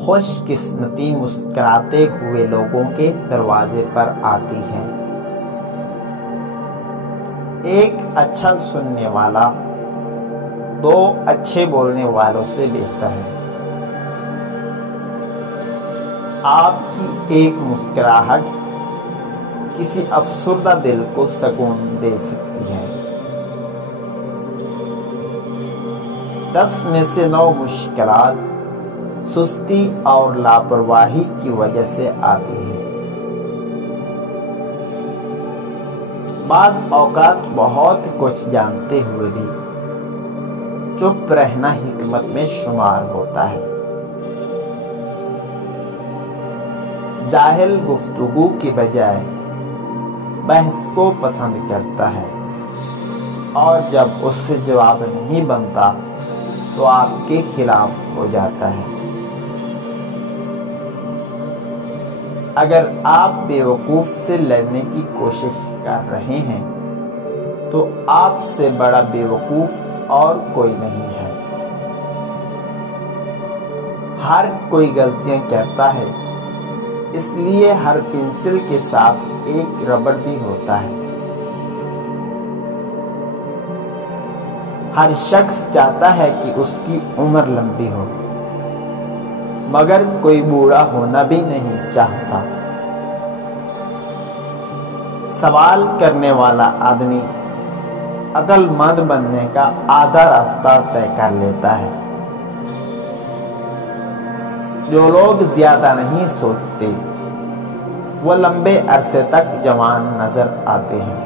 خوش قسمتی مسکراتے ہوئے لوگوں کے دروازے پر آتی ہے۔ ایک اچھا سننے والا 2 اچھے بولنے والوں سے بہتر ہے۔ آپ کی ایک مسکراہٹ کسی افسردہ دل کو سکون دے سکتی ہے۔ 10 میں سے 9 مشکلات سستی اور لاپرواہی کی وجہ سے آتی ہیں۔ بعض اوقات بہت کچھ جانتے ہوئے بھی چپ رہنا حکمت میں شمار ہوتا ہے۔ جاہل گفتگو کی بجائے بحث کو پسند کرتا ہے، اور جب اس سے جواب نہیں بنتا تو آپ کے خلاف ہو جاتا ہے۔ اگر آپ بیوقوف سے لڑنے کی کوشش کر رہے ہیں تو آپ سے بڑا بیوقوف اور کوئی نہیں ہے۔ ہر کوئی غلطیاں کرتا ہے، اس لیے ہر پنسل کے ساتھ ایک ربڑ بھی ہوتا ہے۔ ہر شخص چاہتا ہے کہ اس کی عمر لمبی ہو، مگر کوئی بوڑھا ہونا بھی نہیں چاہتا۔ سوال کرنے والا آدمی عقل مند بننے کا آدھا راستہ طے کر لیتا ہے۔ جو لوگ زیادہ نہیں سوچتے وہ لمبے عرصے تک جوان نظر آتے ہیں۔